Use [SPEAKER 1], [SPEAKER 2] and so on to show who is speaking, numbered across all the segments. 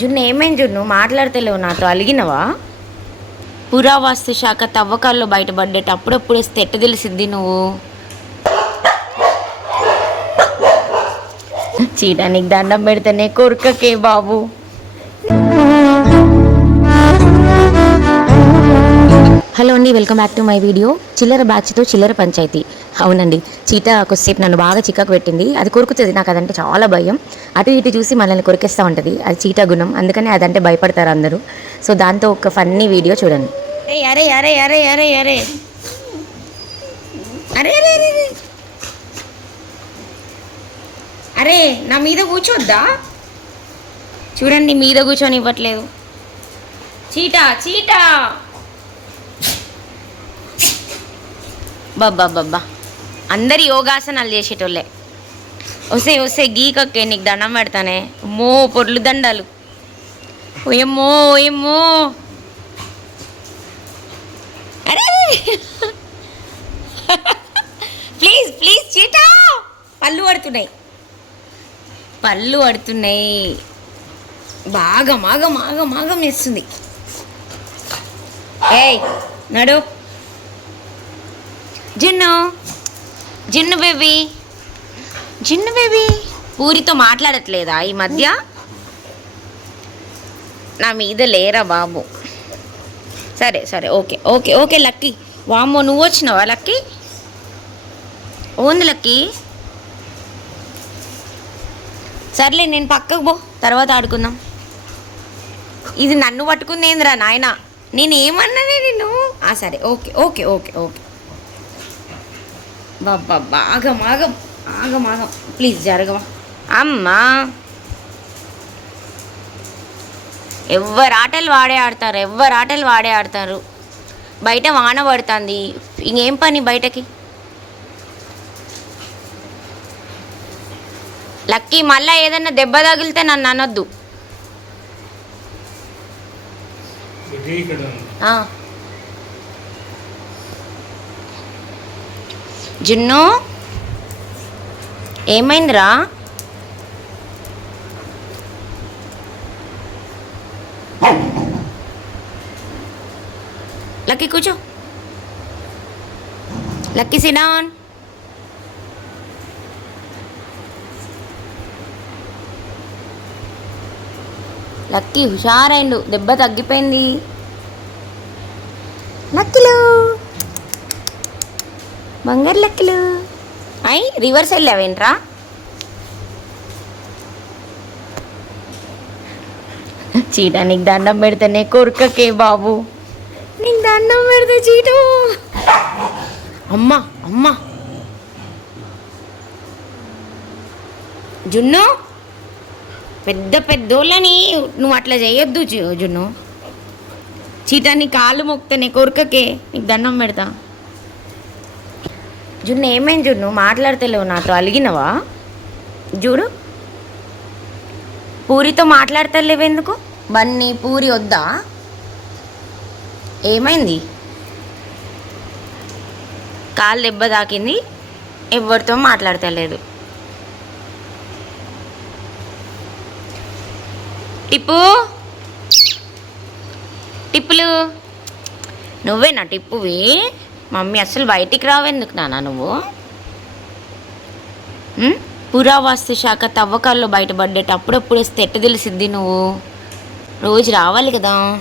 [SPEAKER 1] జున్ను ఏమైంది జున్ను? మాట్లాడతలేవు నాతో. అలిగినవా? పురావస్తు శాఖ తవ్వకాల్లో బయటపడ్డేట అప్పుడప్పుడు వస్తే ఎట్ట తెలిసిద్ది నువ్వు. చీటానికి దండం పెడితేనే కొరకకే బాబు. హలో అండి welcome back to my video. చిల్లర బ్యాచ్తో చిల్లర పంచాయతీ. అవునండి చీట కొద్దిసేపు నన్ను బాగా చిక్కకు పెట్టింది. అది కొరుకుతుంది నాకు అదంటే చాలా భయం. అటు ఇటు చూసి మనల్ని కొరికేస్తూ ఉంటుంది అది చీట గుణం. అందుకని అదంటే భయపడతారు అందరూ. సో దాంతో ఒక ఫన్నీ వీడియో చూడండి. అరే అరే అరే అరే అరే అరే. అరే అరే అరే అరే. నా మీద కూర్చోద్దా? చూడండి మీద కూర్చొని ఇవ్వట్లేదు చీటా చీటా బాబా బాబా అందరు యోగాసనాలు చేసేటోళ్ళే. వస్తే వస్తే గీకక్కే నీకు దండం పెడతానే? మో పొర్లు దండాలు. ఓయమ్మో ఓయమ్మో. అరే! Please please Cheetah! పళ్ళు పడుతున్నాయి. పళ్ళు పడుతున్నాయి. బాగా మాగం మాగం మాగం వేస్తుంది ఏయ్ నడు. జిన్ను. జిన్ను బేబీ. జిన్ను బేబీ. పూరితో మాట్లాడట్లేదా ఈ మధ్య? నా మీద లేరా బాబు? సరే సరే ఓకే ఓకే ఓకే లక్కీ. వామ్మో నువ్వు వచ్చినావా లక్కీ? ఓంది లక్కీ. సర్లే నేను పక్కకు పో తర్వాత ఆడుకుందాం. ఇది నన్ను పట్టుకుందేంద్రా నాయన? నేను ఏమన్నానే నిన్ను? ఆ సరే ఓకే ఓకే ఓకే ఓకే. బాబా బాగా మాగం ఆగం ఆగం. ప్లీజ్ జరగవా? అమ్మా! ఎవ్వరు ఆటలు వాడే ఆడతారు ఎవ్వరు ఆటలు వాడే ఆడతారు. బయట వాన పడుతుంది. ఇంకేం పని బయటకి? లక్కీ మళ్ళా ఏదన్నా దెబ్బ తగిలితే నన్ను అనొద్దు. జున్ను ఏమైందిరా? లక్కీ కూర్చో. లక్కీ సిడాన్ లక్కీ హుషారైండు. దెబ్బ తగ్గిపోయింది. లక్కీలు. బంగారు లక్కీలు. అయి రివర్స్ వెళ్ళావేంట్రా? చీట నీకు దండం పెడితేనే కొరకకే బాబు. నీకు దండం పెడితే చీటు. అమ్మా అమ్మా. జున్ను పెద్ద పెద్దోళ్ళని నువ్వు అట్లా చేయొద్దు జున్ను. చీటాని కాళ్ళు మొక్తనే కొరకకే నీకు దండం పెడతా. జున్ను ఏమైంది జున్ను? మాట్లాడతలేవు నాతో. అలిగినవా? చూడు పూరితో మాట్లాడతలేవు ఎందుకు? బన్నీ పూరి వద్దా? ఏమైంది? కాలు దెబ్బ తాకింది. ఎవరితో మాట్లాడతలేదు. టిప్పు? టిప్పులు? నువ్వేనా టిప్పువి? మమ్మీ అసలు బయటికి రావెందుకు నాన్న నువ్వు? పురావస్తు శాఖ తవ్వకాల్లో బయటపడ్డేటప్పుడు అప్పుడు వస్తే ఎట్ట తెలిసిద్ది నువ్వు? రోజు రావాలి కదా.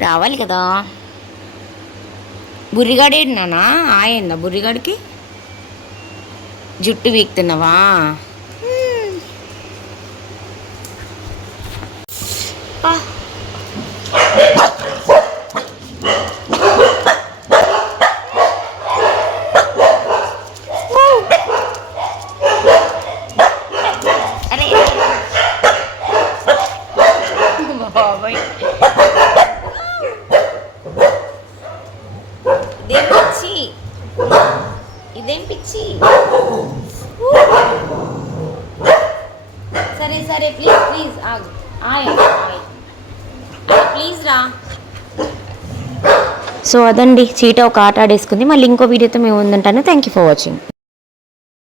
[SPEAKER 1] రావాలి కదా. బుర్రిగాడేడు నానా ఆయందా బుర్రిగాడికి? జుట్టు వీక్తున్నావా? ఇదేం పిచ్చి? సరే సరే ప్లీజ్ ప్లీజ్ ఆగు. ప్లీజ్ రా. సో అదండి చీట ఒక ఆట ఆడేసుకుంది. మళ్ళీ ఇంకో వీడియోతో మేము ఉందంటాను థ్యాంక్ యూ ఫర్ వాచింగ్